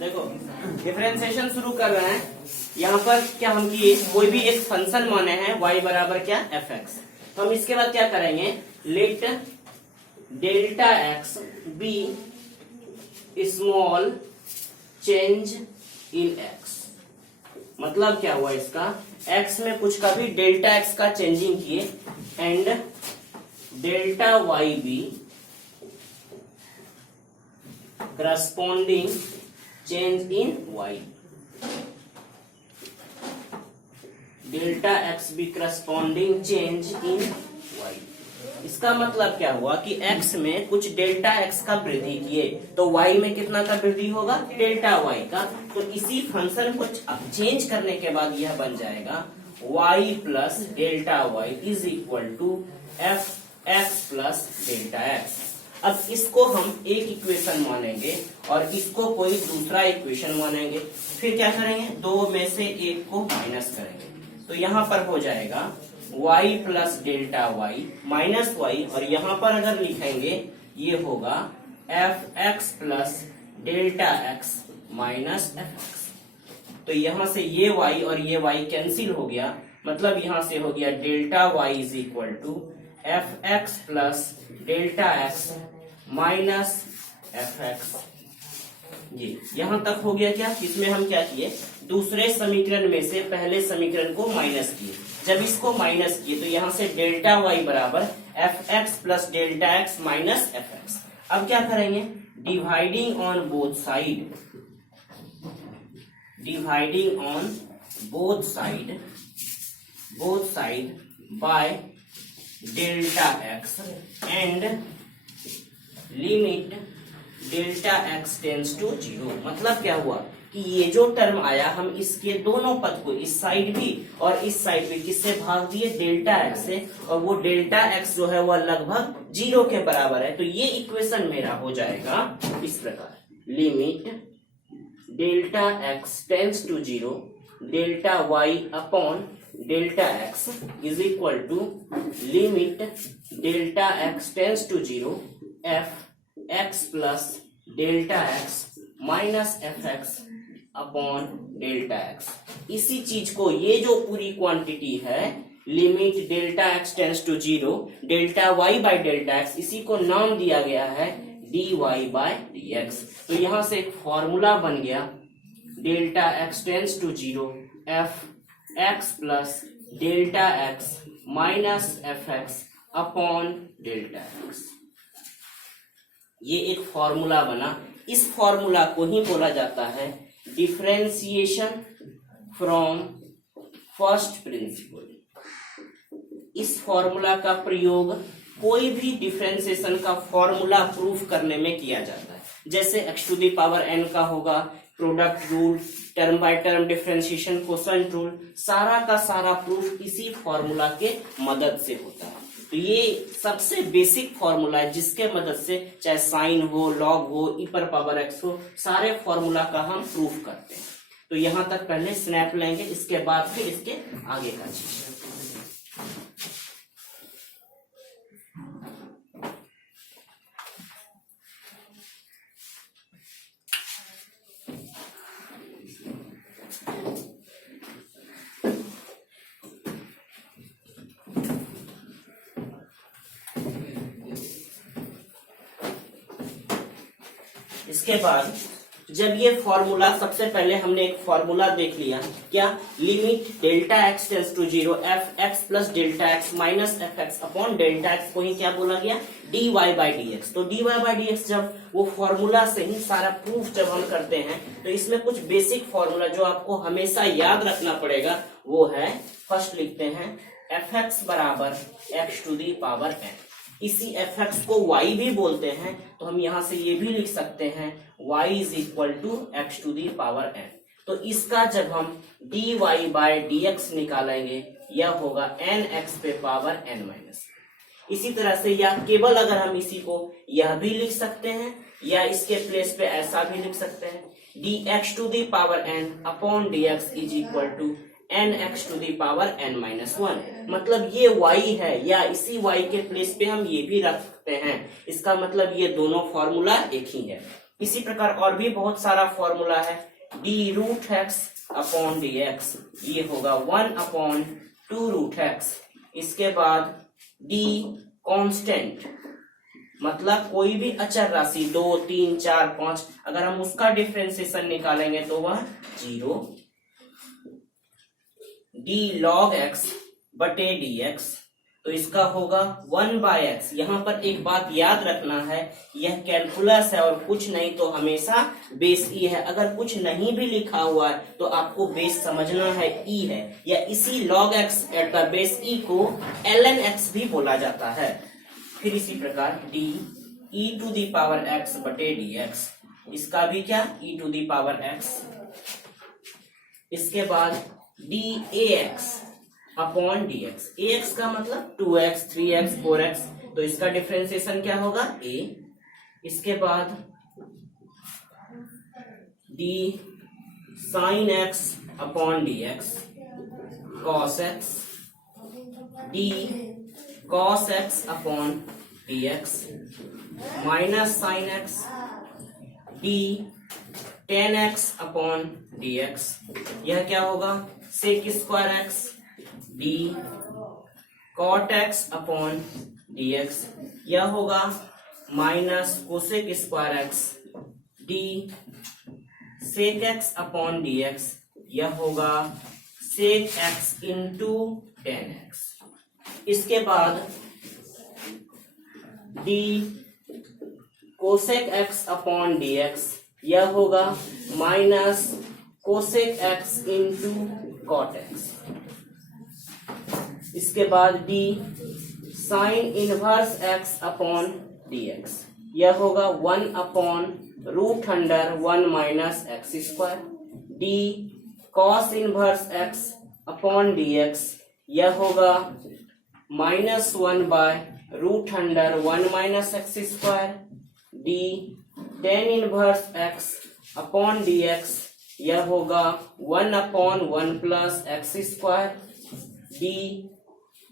देखो डिफरेंशिएशन शुरू कर रहे हैं। यहाँ पर क्या हम किए, कोई भी एक फंक्शन माने हैं y बराबर क्या fx। तो हम इसके बाद क्या करेंगे, let delta x be small change in x। मतलब क्या हुआ इसका, x में कुछ का भी डेल्टा x का चेंजिंग किए and delta y be corresponding change in y। Delta x be corresponding change in y। इसका मतलब क्या हुआ कि x में कुछ डेल्टा x का वृद्धि किए तो y में कितना का वृद्धि होगा, डेल्टा y का। तो इसी फंक्शन को चेंज करने के बाद यह बन जाएगा y plus delta y is equal to f x plus delta x. अब इसको हम एक इक्वेशन मानेंगे और इसको कोई दूसरा इक्वेशन मानेंगे। फिर क्या करेंगे, दो में से एक को माइनस करेंगे। तो यहाँ पर हो जाएगा y plus delta y minus y, और यहाँ पर अगर लिखेंगे ये होगा F x plus delta x minus f x. तो यहाँ से ये y और ये y कैंसिल हो गया, मतलब यहाँ से हो गया delta y is equal to f x plus delta x minus f x. ये यहां तक हो गया क्या, इसमें हम क्या किए, दूसरे समीकरण में से पहले समीकरण को माइनस किए। जब इसको माइनस किए तो यहां से डेल्टा y बराबर f x plus delta x minus f x. अब क्या करेंगे, dividing on both side, dividing on both side by delta x and limit delta x tends to 0। मतलब क्या हुआ कि ये जो टर्म आया, हम इसके दोनों पद को, इस साइड भी और इस साइड भी, किससे भाग दिए, डेल्टा एक्स से, और वो डेल्टा एक्स जो है वह लगभग 0 के बराबर है। तो ये इक्वेशन मेरा हो जाएगा इस प्रकार, limit delta x tends to 0 delta y upon delta x is equal to limit delta x tends to 0 f x plus delta x minus f x upon delta x. इसी चीज को, ये जो पूरी क्वांटिटी है limit delta x tends to 0 delta y by delta x, इसी को नाम दिया गया है d y by d x. तो यहां से एक फॉर्मूला बन गया delta x tends to 0 f x plus delta x minus f x upon delta x. ये एक फॉर्मूला बना। इस फॉर्मूला को ही बोला जाता है डिफरेंशिएशन फ्रॉम फर्स्ट प्रिंसिपल। इस फॉर्मूला का प्रयोग कोई भी डिफरेंशिएशन का फॉर्मूला प्रूफ करने में किया जाता है। जैसे x to the power n का होगा, product rule, term by term differentiation, quotient rule, सारा का सारा प्रूफ इसी फॉर्मूला के मदद से होता है। तो ये सबसे बेसिक फॉर्मूला है जिसके मदद से चाहे साइन हो, लॉग हो, e पर पावर x हो, सारे फॉर्मूला का हम प्रूफ करते हैं। तो यहां तक पहले स्नैप लेंगे, इसके बाद फिर इसके आगे का चीज। इसके बाद जब ये फॉर्मूला, सबसे पहले हमने एक फॉर्मूला देख लिया, क्या, limit delta x tends to 0 f x plus delta x minus f x upon delta x को ही क्या बोला गया, d y by d x. तो d y by d x जब वो फॉर्मूला से ही सारा प्रूफ जब हम करते हैं तो इसमें कुछ बेसिक फॉर्मूला जो आपको हमेशा याद रखना पड़ेगा वो है, फर्स्ट लिखते हैं एफ एक्स बराबर x to the power n. इसी एफ एक्स को y भी बोलते हैं, तो हम यहां से ये भी लिख सकते हैं y is equal to x to the power n। तो इसका जब हम dy बाय dx निकालेंगे यह होगा एन एक्स पे पावर n माइनस। इसी तरह से या केवल अगर हम इसी को यह भी लिख सकते हैं या इसके प्लेस पे ऐसा भी लिख सकते हैं, dx to the power n upon dx is equal to n x to the power n minus 1। मतलब ये y है, या इसी y के प्लेस पे हम ये भी रख सकते हैं। इसका मतलब ये दोनों फॉर्मूला एक ही है। इसी प्रकार और भी बहुत सारा फॉर्मूला है, d root x upon d x, ये होगा 1/2 रूट एक्स। इसके बाद डी कांस्टेंट, मतलब कोई भी अचर राशि 2, 3, 4, 5, अगर हम उसका डिफरेंशिएशन निकालेंगे तो वह 0। डी लॉग एक्स बटे डी एक्स, तो इसका होगा 1/x। यहाँ पर एक बात याद रखना है, यह कैलकुलस है और कुछ नहीं तो हमेशा बेस ई है। अगर कुछ नहीं भी लिखा हुआ है तो आपको बेस समझना है ई है, या इसी log x at the base e को ln x भी बोला जाता है। फिर इसी प्रकार d e to the power x बटे डी एक्स, इसका भी क्या e to the power x। इसके बाद d a x upon d x, a x का मतलब 2x, 3x, 4x, तो इसका डिफरेंशिएशन क्या होगा a। इसके बाद d sine x upon d x cos x, d cos x upon d x minus sine x, d tan x upon d x, यह क्या होगा sec square x, d cot x upon d x, यह होगा minus cosec square x, d sec x upon d x, यह होगा sec x into tan x. इसके बाद d cosec x upon d x, यह होगा minus cosec x into cot x. इसके बाद d sine inverse x upon d x, यह होगा 1/√1 minus x square, d cos inverse x upon d x, यह होगा -1/√1 minus x square, d tan inverse x upon d x, यह होगा 1/1 plus x square, d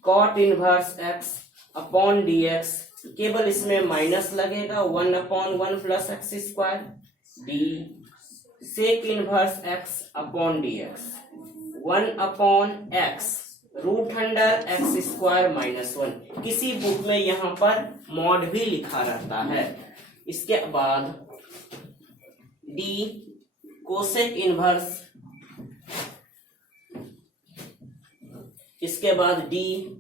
cot inverse x upon d x, केवल इसमें minus लगेगा 1/1 plus x square, d sec inverse x upon d x 1/x √x square -1। किसी book में यहाँ पर mod भी लिखा रहता है। इसके बाद डी कोसेक इनवर्स, इसके बाद d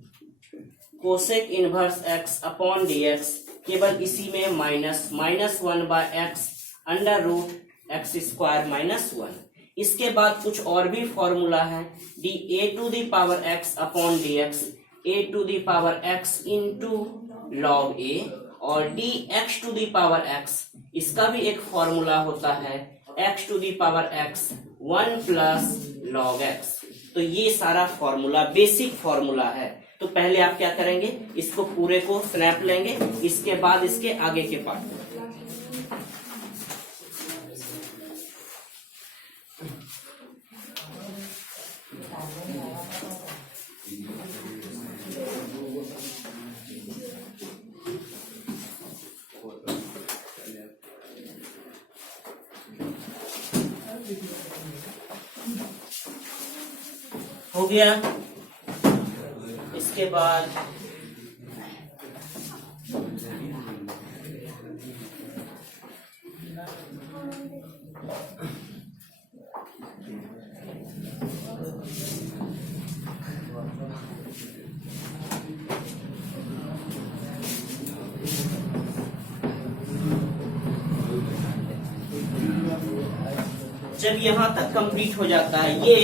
cosec inverse x upon d x, केवल इसी में -1/x √x स्क्वायर -1। इसके बाद कुछ और भी फॉर्मूला है, d a to the power x upon d x, a to the power x into log a, और d x to the power x, इसका भी एक फॉर्मूला होता है x to the power x 1 plus log x। तो ये सारा formula basic formula है। तो पहले आप क्या करेंगे, इसको पूरे को स्नैप लेंगे, इसके बाद इसके आगे के पार्ट हो गया। इसके बाद जब यहां तक कंप्लीट हो जाता है, ये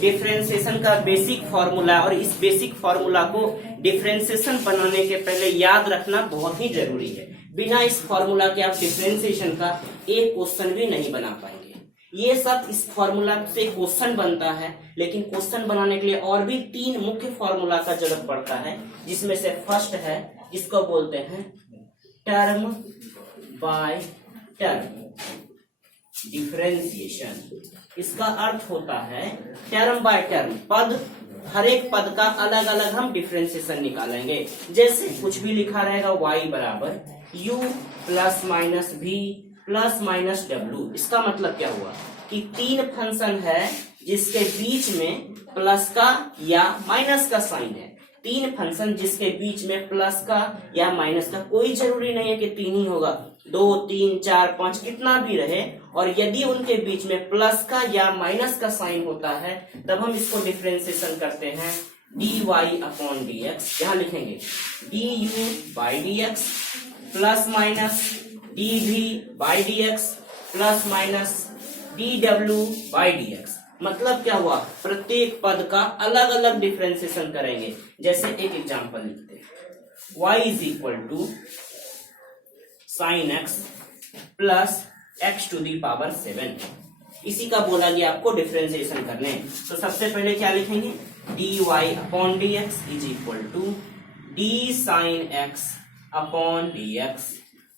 डिफरेंशिएशन का बेसिक फॉर्मूला, और इस बेसिक फॉर्मूला को डिफरेंशिएशन बनाने के पहले याद रखना बहुत ही जरूरी है। बिना इस फॉर्मूला के आप डिफरेंशिएशन का एक क्वेश्चन भी नहीं बना पाएंगे। ये सब इस फॉर्मूला से क्वेश्चन बनता है, लेकिन क्वेश्चन बनाने के लिए और भी 3 मुख्य फॉर्मूला का जरूरत पड़ता है, जिसमें से फर्स्ट है जिसको बोलते हैं टर्म बाय टर्म डिफरेंशिएशन। इसका अर्थ होता है टर्म बाय टर्म, पद, हर एक पद का अलग अलग हम डिफरेंशिएशन निकालेंगे। जैसे कुछ भी लिखा रहेगा y बराबर u plus minus v plus minus W. इसका मतलब क्या हुआ कि तीन फंक्शन है जिसके बीच में प्लस का या माइनस का साइन है। तीन फंक्शन जिसके बीच में प्लस का या माइनस का, कोई जरूरी नहीं है कि तीन ही होगा, 2 3 4 5 कितना भी रहे, और यदि उनके बीच में प्लस का या माइनस का साइन होता है तब हम इसको डिफरेंशिएशन करते हैं dy अपॉन dx। यहां लिखेंगे du by dx plus minus dv by dx plus minus dw by dx। मतलब क्या हुआ, प्रत्येक पद का अलग अलग डिफरेंशिएशन करेंगे। जैसे एक एग्जांपल लिखते हैं, y is equal to sine x plus x to the power 7। इसी का बोला गया आपको डिफरेंशिएशन करने। तो सबसे पहले क्या लिखेंगे, dy upon dx is equal to d sine x upon dx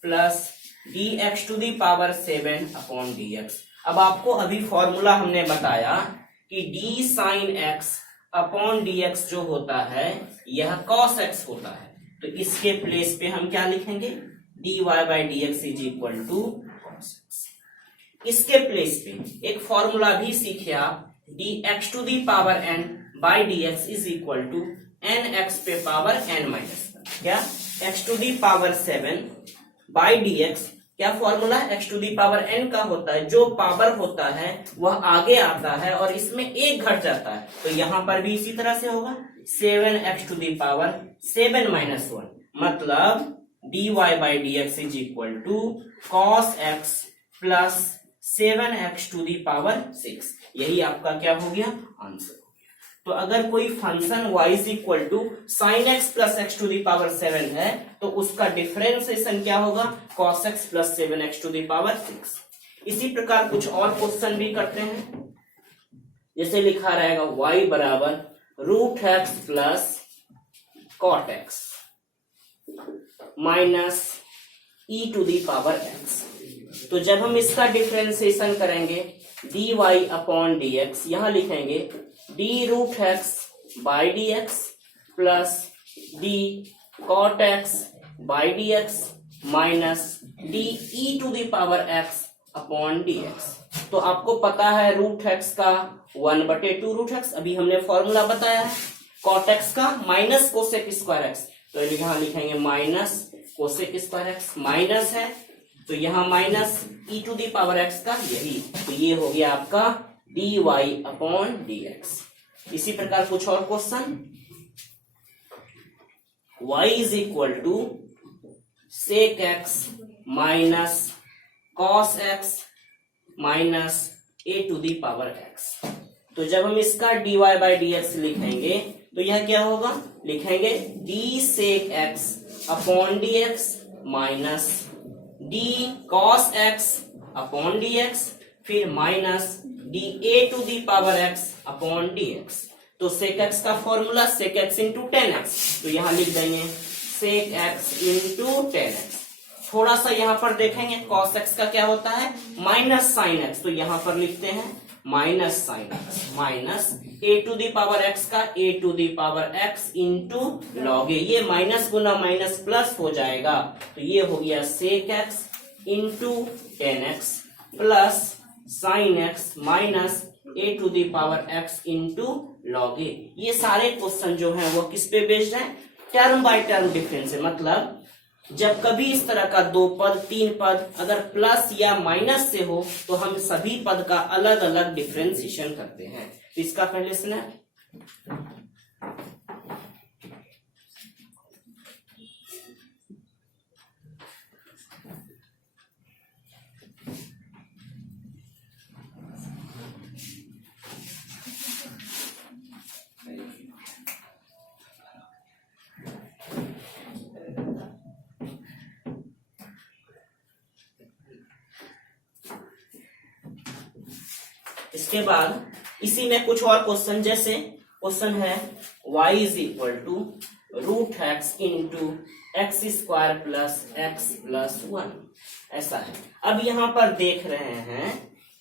plus dx to the power 7 upon dx। अब आपको अभी फॉर्मूला हमने बताया कि d sine x upon dx जो होता है यह cos x होता है, तो इसके प्लेस पे हम क्या लिखेंगे, dy by dx is equal to cos x। इसके प्लेस पे एक फॉर्मूला भी सीखे आप, dx to the power n by dx is equal to nx पे पावर n माइनस, क्या x to the power 7 by dx, क्या formula x to the power n का होता है, जो पावर होता है वह आगे आता है और इसमें एक घट जाता है, तो यहां पर भी इसी तरह से होगा 7x to the power 7 minus 1। मतलब dy by dx is equal to cos x plus 7x to the power 6। यही आपका क्या हो गया, आंसर। तो अगर कोई function y is equal to sine x plus x to the power 7 है तो उसका डिफरेंशिएशन क्या होगा, cos x plus 7x to the power 6। इसी प्रकार कुछ और क्वेश्चन भी करते हैं। जैसे लिखा रहेगा y बराबर root x plus cot x minus e to the power x। तो जब हम इसका डिफरेंशिएशन करेंगे dy अपॉन dx, यहां लिखेंगे d root x by d x plus d cot x by d x minus d e to the power x upon d x. तो आपको पता है रूट एक्स का 1/2 रूट एक्स, अभी हमने फॉर्मूला बताया है, कॉट एक्स का माइनस कोसेक स्क्वायर एक्स, तो यहां लिखेंगे minus cosec square x, minus है तो यहां minus e to the power x का यही, तो ये हो गया आपका dy अपॉन dx। इसी प्रकार कुछ और question, y is equal to sec x minus cos x minus a to the power x. तो जब हम इसका dy बाई dx लिखेंगे तो यह क्या होगा, लिखेंगे d sec x upon dx minus d cos x upon dx फिर minus d a to the power x upon dx। तो सेक x का formula sec x into 10x, तो यहां लिख देंगे सेक x इंटू 10x। थोड़ा सा यहां पर देखेंगे cos x का क्या होता है, माइनस साइन x, तो यहां पर लिखते हैं minus sine x minus a to the power x का a to the power x into log a, ये माइनस गुना माइनस प्लस हो जाएगा, तो ये हो गया sec x into 10x plus sine x minus a to the power x into log a. ये सारे क्वेश्चन जो हैं वो किस पे बेस्ड हैं, टर्म बाय टर्म डिफरेंस है। मतलब जब कभी इस तरह का दो पद तीन पद अगर प्लस या माइनस से हो तो हम सभी पद का अलग अलग डिफरेंशिएशन करते हैं। तो इसका पहले स्नैप, इसके बाद इसी में कुछ और क्वेश्चन, जैसे क्वेश्चन है y is equal to root x into x square plus x plus 1, ऐसा है। अब यहाँ पर देख रहे हैं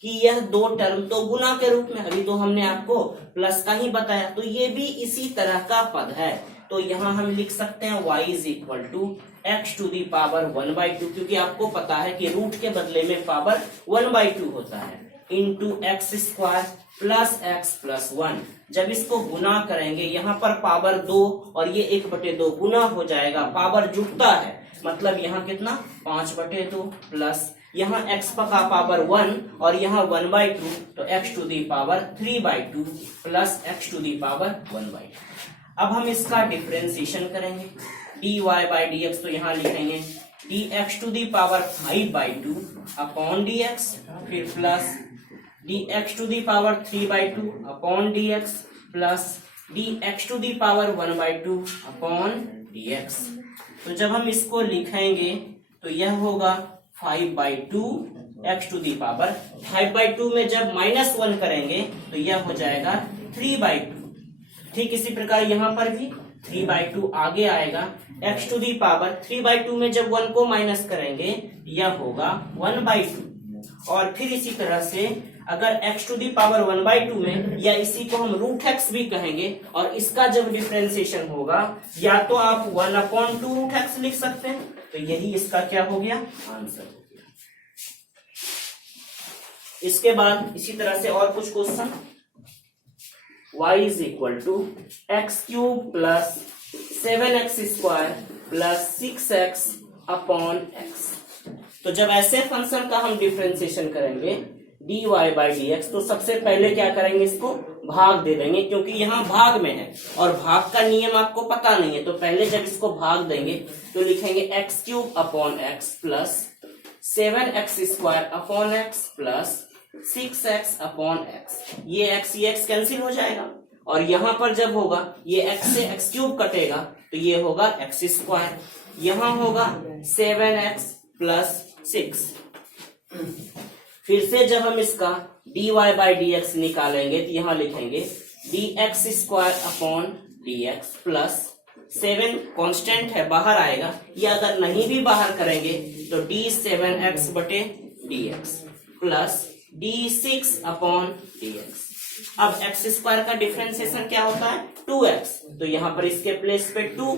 कि यह दो टर्म तो गुना के रूप में, अभी तो हमने आपको प्लस का ही बताया, तो ये भी इसी तरह का पद है। तो यहाँ हम लिख सकते हैं y is equal to x to the power 1/2, क्योंकि आपको पता है कि रूट के बदले में पावर 1/2 होता है, into x square plus x plus 1। जब इसको गुना करेंगे यहाँ पर पावर 2 और ये 1/2 गुना हो जाएगा, पावर जुड़ता है, मतलब यहाँ कितना 5/2 प्लस यहाँ x का पावर 1 और यहाँ 1/2, तो x टू दी पावर 3/2 प्लस x टू दी पावर 1/2। अब हम इसका डिफरेंशिएशन करेंगे, dy बाई dx, तो यहाँ लिखेंगे dx टू दी पावर 5/2 अपॉन dx, फिर plus dx to the power 3/2 अपॉन dx, plus dx to the power 1/2 अपॉन dx। तो जब हम इसको लिखेंगे तो यह होगा 5/2 x टू दी पावर 5/2 में जब -1 करेंगे तो यह हो जाएगा 3/2। ठीक इसी प्रकार यहाँ पर भी 3/2 आगे आएगा, x टू दी पावर 3/2 में जब 1 को माइनस करेंगे यह होगा 1/2। और फिर इसी तरह से अगर x टू दी पावर 1/2 में, या इसी को हम रूट x भी कहेंगे, और इसका जब डिफरेंशिएशन होगा या तो आप 1/2 रूट x लिख सकते हैं, तो यही इसका क्या हो गया आंसर हो गया। इसके बाद इसी तरह से और कुछ question, y is equal to x cube plus 7x square plus 6x upon x। तो जब ऐसे फंक्शन का हम डिफरेंशिएशन करेंगे dy बाई dx, तो सबसे पहले क्या करेंगे, इसको भाग दे देंगे, क्योंकि यहाँ भाग में है और भाग का नियम आपको पता नहीं है। तो पहले जब इसको भाग देंगे तो लिखेंगे x cube upon x plus 7x square upon x plus 6x upon x. ये x कैंसिल हो जाएगा, और यहाँ पर जब होगा ये x से x क्यूब कटेगा तो ये होगा x स्क्वायर, यहाँ होगा 7x प्लस 6। फिर से जब हम इसका dy बाई dx निकालेंगे तो यहाँ लिखेंगे dx square upon dx plus 7 constant है, बाहर आएगा, ये अगर नहीं भी बाहर करेंगे तो d7x बटे dx plus d6 upon dx। अब x स्क्वायर का डिफरेंशिएशन क्या होता है 2x, तो यहाँ पर इसके प्लेस पे 2,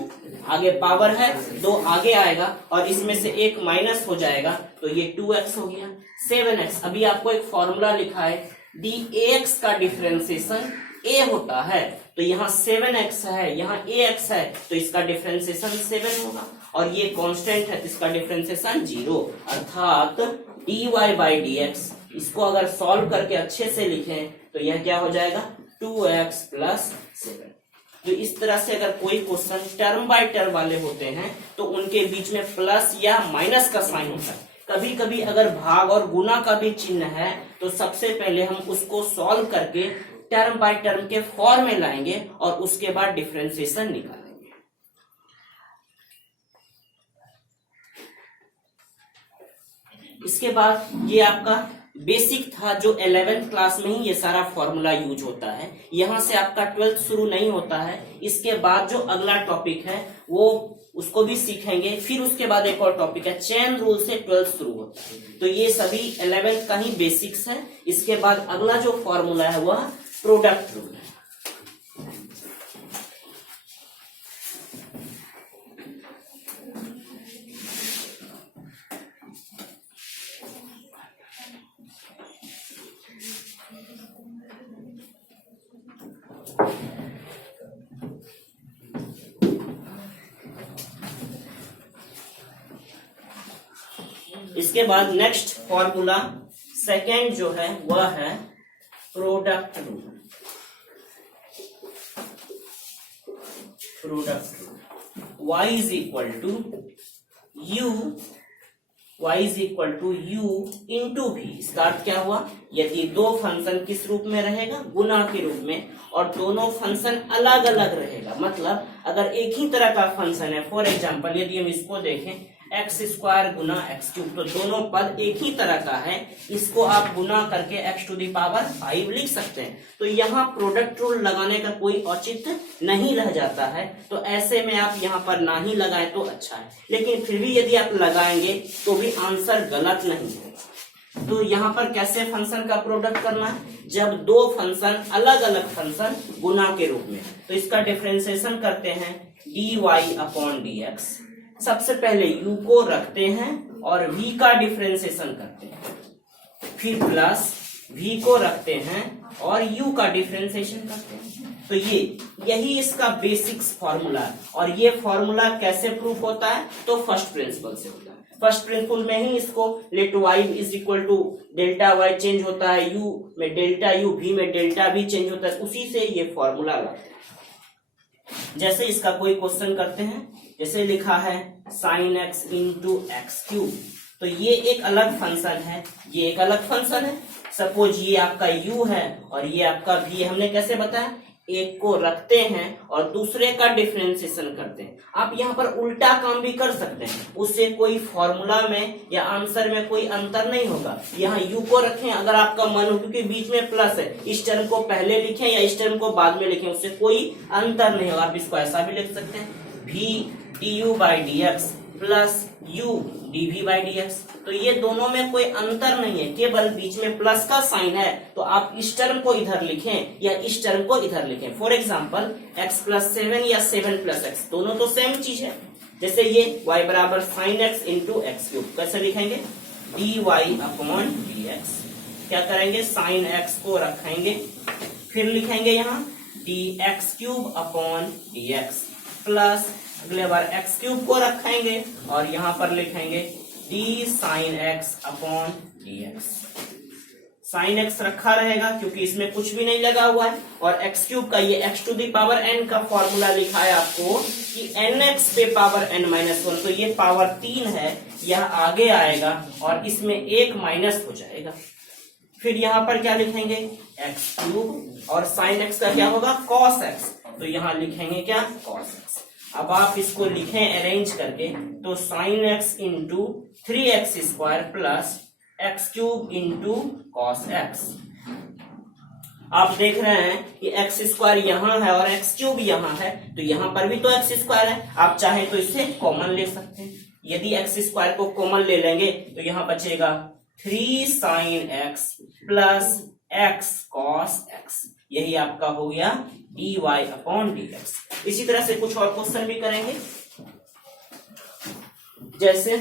आगे पावर है 2 आगे आएगा और इसमें से एक माइनस हो जाएगा, तो ये 2x हो गया। 7x, अभी आपको एक फॉर्मूला लिखा है dAx का डिफरेंशिएशन a होता है, तो यहाँ 7x है, यहाँ ax है, तो इसका डिफरेंशिएशन 7 होगा, और ये कांस्टेंट है तो इसका डिफरेंशिएशन 0, अर्थात dy बाई dx, इसको अगर सॉल्व करके अच्छे से लिखें तो यह क्या हो जाएगा 2x प्लस 7। तो इस तरह से अगर कोई क्वेश्चन टर्म बाय टर्म वाले होते हैं तो उनके बीच में प्लस या माइनस का साइन होता है। कभी कभी अगर भाग और गुना का भी चिन्ह है तो सबसे पहले हम उसको सॉल्व करके टर्म बाय टर्म के फॉर्म में लाएंगे और उसके बाद डिफरेंशिएशन निकालेंगे। इसके बाद ये आपका बेसिक था जो 11th क्लास में ही ये सारा फॉर्मूला यूज होता है, यहाँ से आपका 12th शुरू नहीं होता है। इसके बाद जो अगला टॉपिक है वो उसको भी सीखेंगे, फिर उसके बाद एक और टॉपिक है चेन रूल से 12th शुरू होता है। तो ये सभी 11th का ही बेसिक्स है। इसके बाद अगला जो फॉर्मूला है वह प्रोडक्ट रूल है। इसके बाद नेक्स्ट फॉर्मूला सेकेंड जो है वह है product rule. Product rule y is equal to u into भी। इसका अर्थ क्या हुआ, यदि दो फंक्शन किस रूप में रहेगा, गुना के रूप में, और दोनों फंक्शन अलग अलग रहेगा, मतलब अगर एक ही तरह का फंक्शन है, फॉर एग्जांपल यदि हम इसको देखें एक्स स्क्वायर गुना एक्स क्यूब, तो दोनों पद एक ही तरह का है, इसको आप गुना करके एक्स टू दी पावर 5 लिख सकते हैं। तो यहाँ प्रोडक्ट रूल लगाने का कोई औचित्य नहीं रह जाता है, तो ऐसे में आप यहाँ पर ना ही लगाएं तो अच्छा है, लेकिन फिर भी यदि आप लगाएंगे तो भी आंसर गलत नहीं होगा। तो यहाँ पर कैसे फंक्शन का प्रोडक्ट करना है, जब दो फंक्शन अलग अलग फंक्शन गुना के रूप में, तो इसका डिफरेंशिएशन करते हैं dy अपॉन dx सबसे पहले u को रखते हैं और v का डिफरेंशिएशन करते हैं, फिर प्लस v को रखते हैं और u का डिफरेंशिएशन करते हैं। तो यही इसका बेसिक्स फॉर्मूला है। और ये फॉर्मूला कैसे प्रूफ होता है? तो फर्स्ट प्रिंसिपल से होता है। फर्स्ट प्रिंसिपल में ही इसको let y is equal to delta y change होता है, u में डेल्टा u, v में डेल्टा v चेंज होता है, उसी से ये फॉर्मूला लाते हैं। जैसे इसका कोई क्वेश्चन करते हैं, जैसे लिखा है sin x into x cube, तो ये एक अलग फंक्शन है, ये एक अलग फंक्शन है। सपोज ये आपका u है और ये आपका v है। हमने कैसे बताया? एक को रखते हैं और दूसरे का डिफरेंशिएशन करते हैं। आप यहाँ पर उल्टा काम भी कर सकते हैं, उससे कोई फॉर्मूला में या आंसर में कोई अंतर नहीं होगा। यहाँ u को रखें अगर आपका मन हो, क्योंकि बीच में प्लस है, इस टर्म को पहले लिखें या इस टर्म को बाद में लिखें, उससे कोई अंतर नहीं होगा। आप इसको ऐसा भी लिख सकते हैं, v du by d x plus u dv by d x. तो ये दोनों में कोई अंतर नहीं है, केवल बीच में प्लस का साइन है, तो आप इस टर्म को इधर लिखें या इस टर्म को इधर लिखें। फॉर एग्जाम्पल x प्लस 7 या 7 प्लस एक्स, दोनों तो सेम चीज है। जैसे ये y बराबर sine x into x cube, कैसे लिखेंगे? dy upon d x. क्या करेंगे? साइन एक्स को रखेंगे, फिर लिखेंगे यहाँ D x cube upon d x plus अगले बार एक्स क्यूब को रखेंगे और यहाँ पर लिखेंगे D sine x upon d x. Sine x रखा रहेगा क्योंकि इसमें कुछ भी नहीं लगा हुआ है, और एक्स क्यूब का ये x to the power n का फॉर्मूला लिखा है आपको कि एन एक्स पे पावर एन माइनस 1, तो ये पावर 3 है, यह आगे आएगा और इसमें एक माइनस हो जाएगा। फिर यहाँ पर क्या लिखेंगे? एक्स क्यूब और साइन एक्स का क्या होगा? कॉस एक्स, तो यहाँ लिखेंगे क्या? Cos x. अब आप इसको लिखें अरेंज करके, तो sign x into 3x square plus x cube into cos x. आप देख रहे हैं कि एक्स स्क्वायर यहाँ है और एक्स क्यूब यहाँ है, तो यहाँ पर भी तो एक्स स्क्वायर है। आप चाहें तो इसे कॉमन ले सकते हैं। यदि एक्स स्क्वायर को कॉमन ले लेंगे तो यहाँ बचेगा 3 sine x plus x cos x, यही आपका हो गया dy अपॉन डी एक्स। इसी तरह से कुछ और क्वेश्चन भी करेंगे, जैसे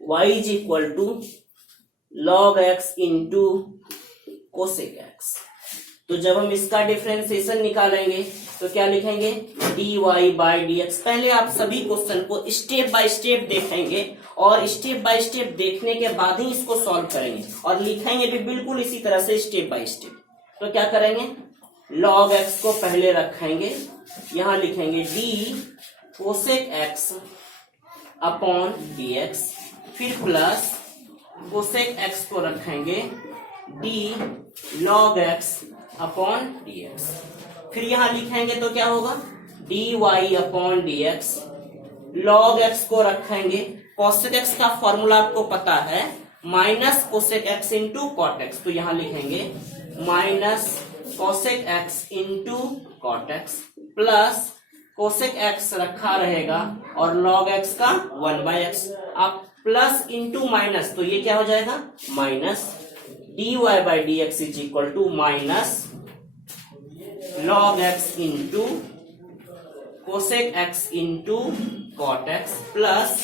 y is equal to log x into cosec x. तो जब हम इसका डिफरेंशिएशन निकालेंगे तो क्या लिखेंगे? dy by d x. पहले आप सभी क्वेश्चन को स्टेप बाय स्टेप देखेंगे और स्टेप बाय स्टेप देखने के बाद ही इसको सॉल्व करेंगे और लिखेंगे भी बिल्कुल इसी तरह से स्टेप बाय स्टेप। तो क्या करेंगे? लॉग एक्स को पहले रखेंगे, यहां लिखेंगे d cosec x upon d x, फिर प्लस कोसेक एक्स को रखेंगे d log x upon d x, फिर यहां लिखेंगे तो क्या होगा? D y upon d x. Log x को रखेंगे, कोसेक एक्स का फॉर्मूला आपको पता है, minus cosec x into cot x, तो यहां लिखेंगे minus cosec x into cot x plus cosec x रखा रहेगा और लॉग एक्स का 1/x। आप प्लस इंटू माइनस, तो ये क्या हो जाएगा? Minus dy by d x is equal to minus log x into cosec x into cot x plus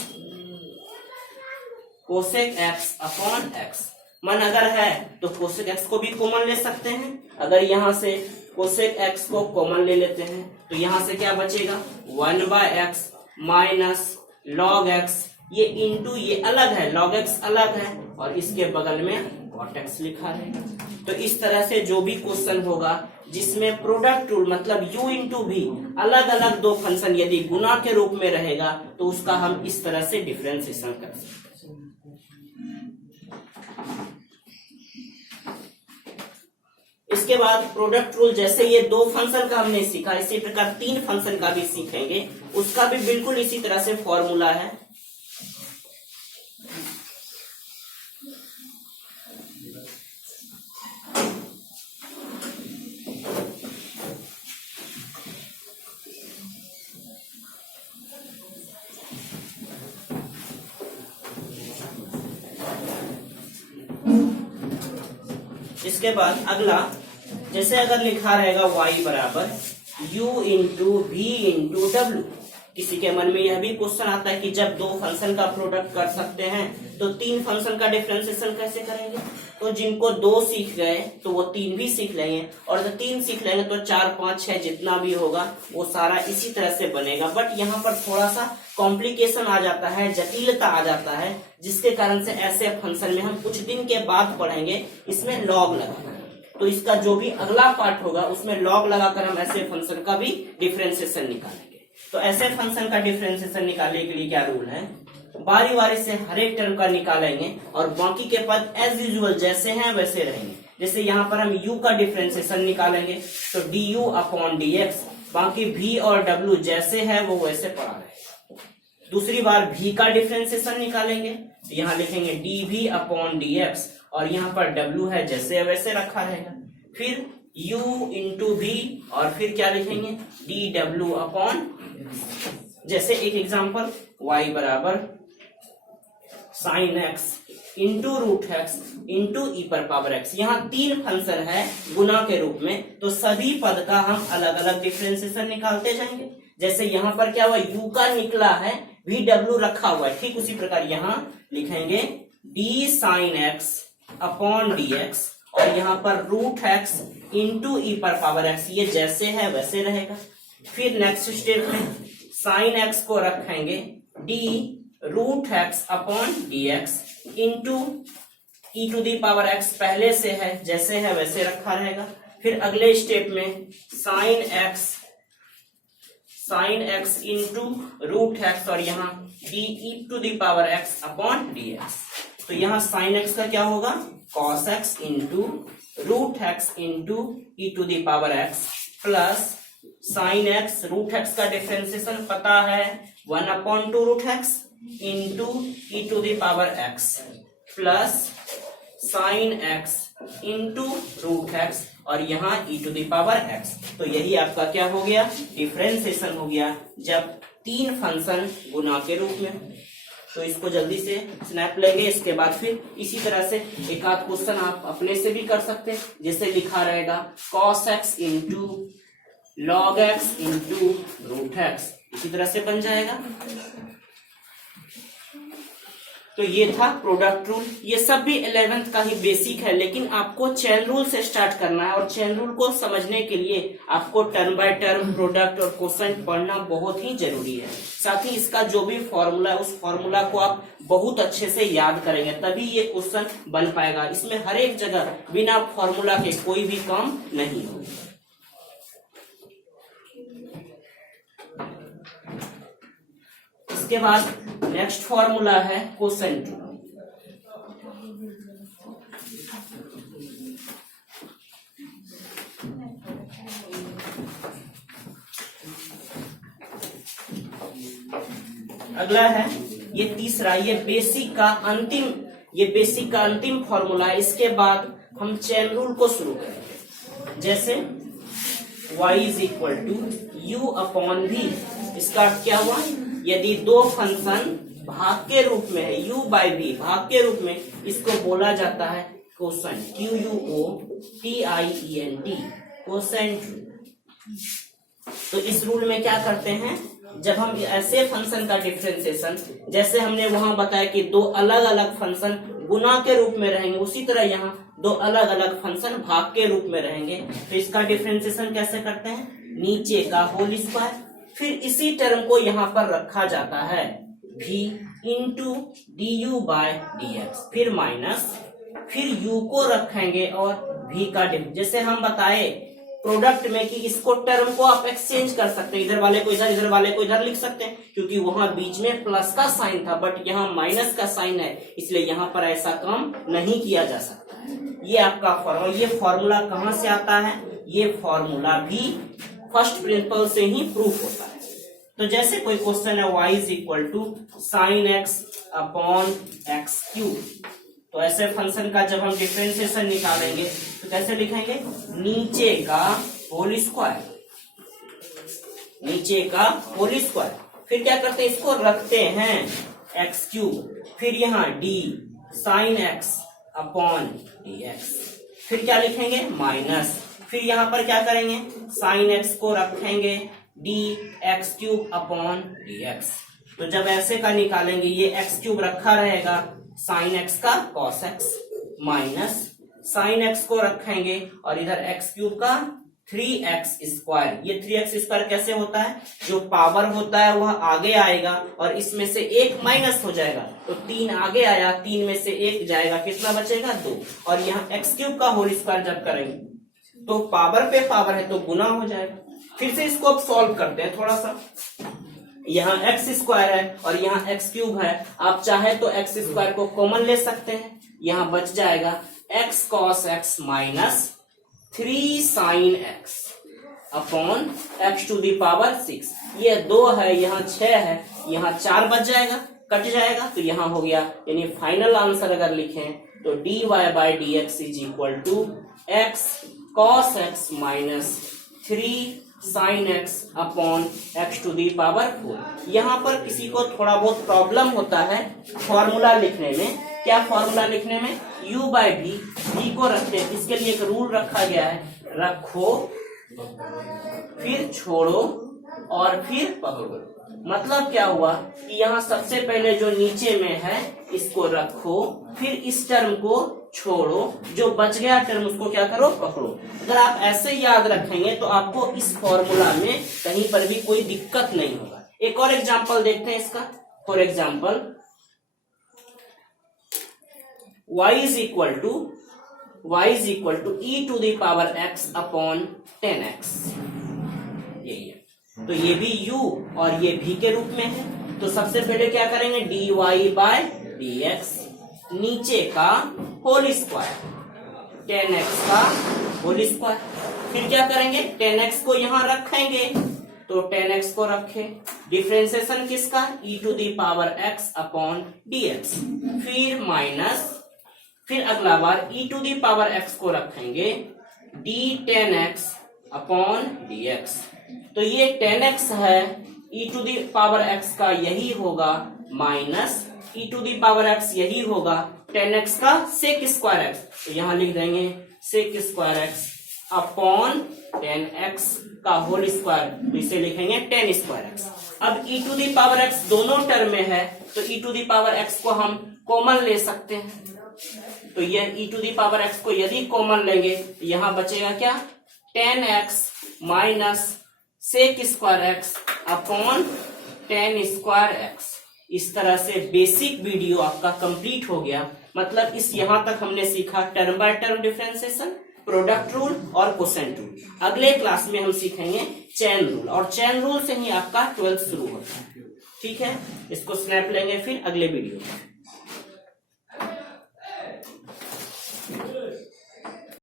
cosec x upon x. मन अगर है तो कोसेक एक्स को भी कॉमन ले सकते हैं। अगर यहां से कोसेक एक्स को कॉमन ले लेते हैं तो यहां से क्या बचेगा? 1/x माइनस लॉग एक्स, ये इंटू ये अलग है, लॉग एक्स अलग है और इसके बगल में कॉट एक्स लिखा रहेगा। तो इस तरह से जो भी क्वेश्चन होगा जिसमें प्रोडक्ट रूल मतलब u इंटू भी अलग अलग दो फंक्शन यदि गुना के रूप में रहेगा तो उसका हम इस तरह से डिफरेंशिएशन कर सकते हैं। इसके बाद प्रोडक्ट रूल, जैसे ये दो फंक्शन का हमने सीखा, इसी प्रकार 3 फंक्शन का भी सीखेंगे, उसका भी बिल्कुल इसी तरह से फॉर्मूला है। इसके बाद अगला, जैसे अगर लिखा रहेगा y बराबर u इंटू वी इंटू डब्ल्यू, किसी के मन में यह भी क्वेश्चन आता है कि जब दो फंक्शन का प्रोडक्ट कर सकते हैं तो तीन फंक्शन का डिफरेंशिएशन कैसे करेंगे। तो जिनको दो सीख गए तो वो तीन भी सीख लेंगे, और जब तीन सीख लेंगे तो 4, 5, 6 जितना भी होगा वो सारा इसी तरह से बनेगा। बट यहाँ पर थोड़ा सा कॉम्प्लिकेशन आ जाता है, जटिलता आ जाता है, जिसके कारण से ऐसे फंक्शन में हम कुछ दिन के बाद पढ़ेंगे इसमें लॉग लगाना है। तो इसका जो भी अगला पार्ट होगा उसमें लॉग लगाकर हम ऐसे फंक्शन का भी डिफरेंशिएशन निकालेंगे। तो ऐसे फंक्शन का डिफरेंशिएशन निकालने के लिए क्या रूल है, बारी बारी से हर एक टर्म का निकालेंगे और बाकी के पद एज यूजुअल जैसे हैं वैसे रहेंगे। जैसे यहाँ पर हम u का डिफरेंशिएशन निकालेंगे तो du अपॉन dx, बाकी v और w जैसे है वो वैसे पड़ा रहेगा। दूसरी बार v का डिफरेंशिएशन निकालेंगे तो यहाँ लिखेंगे dv अपॉन dx, और यहाँ पर w है जैसे वैसे रखा रहेगा। फिर u इंटू v, और फिर क्या लिखेंगे dw अपॉन, जैसे एक एग्जांपल y बराबर sine x into root x into e पर पावर एक्स। यहाँ तीन फंक्शन है गुना के रूप में, तो सभी पद का हम अलग अलग डिफरेंशिएशन निकालते जाएंगे। जैसे यहाँ पर क्या हुआ, u का निकला है, vw रखा हुआ है, ठीक उसी प्रकार यहाँ लिखेंगे d sine x upon dx, और यहाँ पर रूट एक्स इंटू ई पर पावर एक्स, ये जैसे है वैसे रहेगा। फिर नेक्स्ट स्टेप में साइन एक्स को रखेंगे d root x upon dx into e to the power x, पहले से है जैसे है वैसे रखा रहेगा। फिर अगले स्टेप में sine x into root x, और यहाँ d e to the power x upon dx। तो यहाँ साइन एक्स का क्या होगा, cos x into root x into e to the power x, plus sine x, root x का differentiation पता है 1/2 root x into e to the power x, plus sine x into root x, और यहाँ e to the power x. तो यही आपका क्या हो गया, डिफरेंशिएशन हो गया जब तीन फंक्शन गुना के रूप में। तो इसको जल्दी से स्नैप लेंगे, इसके बाद फिर इसी तरह से एक आध क्वेश्चन आप अपने से भी कर सकते हैं। जैसे लिखा रहेगा cos x into log x into root x, इसी तरह से बन जाएगा। तो ये था प्रोडक्ट रूल। ये सब भी 11th का ही बेसिक है, लेकिन आपको चेन रूल से स्टार्ट करना है, और चेन रूल को समझने के लिए आपको टर्म बाय टर्म प्रोडक्ट और क्वेश्चन पढ़ना बहुत ही जरूरी है। साथ ही इसका जो भी फॉर्मूला है उस फॉर्मूला को आप बहुत अच्छे से याद करेंगे, तभी ये क्वेश्चन बन पाएगा। इसमें हर एक जगह बिना फॉर्मूला के कोई भी काम नहीं होगा। इसके बाद नेक्स्ट फॉर्मूला है कोसेंट रूल। अगला है ये तीसरा, ये बेसिक का अंतिम फॉर्मूला है। इसके बाद हम चेन रूल को शुरू करेंगे। जैसे y is equal to u upon v, इसका अर्थ क्या हुआ, यदि दो फंक्शन भाग के रूप में है, u बाई v भाग के रूप में, इसको बोला जाता है कोसेंट, QUOTIENT, कोसेंट रूल। तो इस रूल में क्या करते हैं, जब हम ऐसे फंक्शन का डिफरेंशिएशन, जैसे हमने वहां बताया कि दो अलग अलग फंक्शन गुना के रूप में रहेंगे, उसी तरह यहाँ दो अलग अलग फंक्शन भाग के रूप में रहेंगे। तो इसका डिफरेंशिएशन कैसे करते हैं, नीचे का होल स्क्वायर, फिर इसी टर्म को यहाँ पर रखा जाता है v into d u by d x, फिर माइनस, फिर u को रखेंगे और v का डिफरेंस। जैसे हम बताए प्रोडक्ट में कि इसको टर्म को आप एक्सचेंज कर सकते हैं, इधर वाले को इधर, इधर वाले को इधर लिख सकते हैं, क्योंकि वहां बीच में प्लस का साइन था, बट यहाँ माइनस का साइन है, इसलिए यहाँ पर ऐसा काम नहीं किया जा सकता है। ये आपका फॉर्मूला, ये फॉर्मूला कहाँ से आता है, ये फॉर्मूला भी फर्स्ट प्रिंसिपल से ही प्रूफ होता है। तो जैसे कोई क्वेश्चन है y is equal to sine x upon x cube, तो ऐसे फंक्शन का जब हम डिफरेंशिएशन निकालेंगे तो कैसे लिखेंगे, नीचे का होल स्क्वायर, नीचे का होल स्क्वायर, फिर क्या करते हैं, इसको रखते हैं एक्स क्यूब, फिर यहाँ d sine x upon d x, फिर क्या लिखेंगे माइनस, फिर यहाँ पर क्या करेंगे, साइन एक्स को रखेंगे D x cube upon d x. तो जब ऐसे का निकालेंगे ये एक्स क्यूब रखा रहेगा साइन एक्स का cos x minus sine x को रखेंगे और इधर एक्स क्यूब का 3x स्क्वायर। ये 3x स्क्वायर कैसे होता है, जो पावर होता है वह आगे आएगा और इसमें से एक माइनस हो जाएगा तो 3 आगे आया, 3 में से 1 जाएगा, कितना बचेगा 2। और यहाँ एक्स क्यूब का होल स्क्वायर जब करेंगे तो पावर पे पावर है तो गुना हो जाएगा। फिर से इसको अब सॉल्व करते हैं थोड़ा सा। यहाँ एक्स स्क्वायर है और यहाँ एक्स क्यूब है, आप चाहे तो एक्स स्क्वायर को कॉमन ले सकते हैं, यहाँ बच जाएगा x cos x minus 3 sine x upon x to the power 6। ये 2 है, यहाँ 6 है, यहाँ 4 बच जाएगा, कट जाएगा तो यहाँ हो गया। यानी फाइनल आंसर अगर लिखें तो dy by d x is equal to x cos x minus 3 sine x upon x to the power 4। यहाँ पर किसी को थोड़ा बहुत प्रॉब्लम होता है फॉर्मूला लिखने में। क्या फॉर्मूला लिखने में, u बाई भी को रखते हैं, इसके लिए एक रूल रखा गया है, रखो फिर छोड़ो और फिर पकड़ो। मतलब क्या हुआ कि यहाँ सबसे पहले जो नीचे में है इसको रखो, फिर इस टर्म को छोड़ो, जो बच गया टर्म उसको क्या करो, पकड़ो। अगर आप ऐसे याद रखेंगे तो आपको इस फॉर्मूला में कहीं पर भी कोई दिक्कत नहीं होगा। एक और एग्जांपल देखते हैं इसका। For example y is equal to e to the power x upon 10x। यही है, तो ये भी u और ये v के रूप में है। तो सबसे पहले क्या करेंगे, dy बाय dx, नीचे का होल स्क्वायर 10x का होल स्क्वायर। फिर क्या करेंगे, 10x को यहां रखेंगे तो 10x को रखे, डिफरेंशिएशन किसका, e to the power x upon dx। फिर माइनस, फिर अगला बार e to the power x को रखेंगे d10x अपॉन dx। तो ये 10x है, e to the power x का यही होगा, minus e to the power x यही होगा 10x का सेक स्क्वायर x। तो यहां लिख देंगे सेक स्क्वायर x अपॉन 10x का होल स्क्वायर, तो इसे लिखेंगे 10 स्क्वायर x। अब e to the power x दोनों टर्म में है तो e to the power x को हम कॉमन ले सकते हैं। तो यह e to the power x को यदि कॉमन लेंगे तो यहां बचेगा क्या, 10x minus sec square x upon 10 square x। इस तरह से बेसिक वीडियो आपका कंप्लीट हो गया। मतलब इस यहां तक हमने सीखा term by term differentiation, product rule और कोसेंट रूल। अगले क्लास में हम सीखेंगे चेन रूल, और चेन रूल से ही आपका 12th शुरू होता है। ठीक है, इसको स्नैप लेंगे फिर अगले वीडियो में।